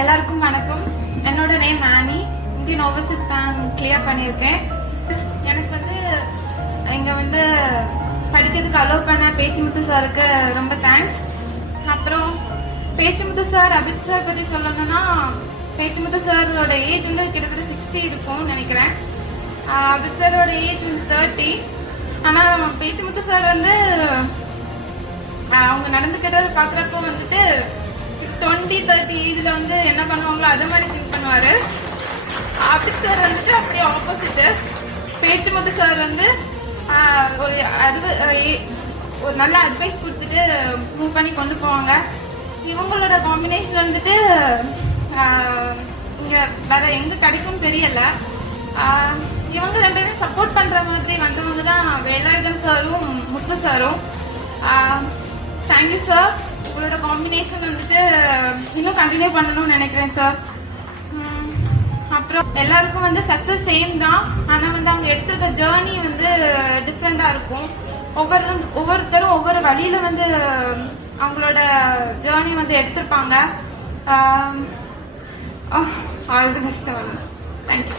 எல்லாருக்கும் வணக்கம். என்னோட நேம் ஆனி. இந்தியன் ஓவர்சீஸ் பேங்க் கிளியர் பண்ணியிருக்கேன். எனக்கு இங்கே படிக்கிறதுக்கு அலோவ் பண்ண பேச்சுமுத்து சாருக்கு ரொம்ப தேங்க்ஸ். அப்புறம் பேச்சுமுத்து சார், அபித் சார் பற்றி சொல்லணும்னா, பேச்சுமுத்து சாரோட ஏஜ் கிட்டத்தட்ட 60 இருக்கும்னு நினைக்கிறேன். அபித் சாரோட ஏஜ் 30. ஆனால் பேச்சுமுத்து சார் அவங்க நடந்துக்கிட்டது பார்க்குறப்போ 20-30 ஏஜ்ல என்ன பண்ணுவாங்களோ அது மாதிரி திங்க் பண்ணுவாரு. அபித் சார் அப்படியே ஆப்போசிட். பேச்சுமுத்து சார் ஒரு நல்ல அட்வைஸ் கொடுத்துட்டு மூவ் பண்ணி கொண்டு போவாங்க. இவங்களோட காம்பினேஷன் இங்க வேற எங்க கிடைக்கும் தெரியல. இவங்க 2 பேரும் சப்போர்ட் பண்ற மாதிரி வந்தவங்க தான் வேலாயுதம் சாரும் முத்து சாரும். Thank you sir. உங்களோட காம்பினேஷன் இன்னும் கண்டினியூ பண்ணணும்னு நினைக்கிறேன் சார். அப்புறம் எல்லாருக்கும் சக்சஸ் சேம் தான். ஆனால் அவங்க எடுத்துக்க ஜேர்னி டிஃப்ரெண்டா இருக்கும். ஒவ்வொருத்தரும் ஒவ்வொரு வழியில அவங்களோட ஜேர்னி எடுத்திருப்பாங்க. All the best. தேங்க்யூ.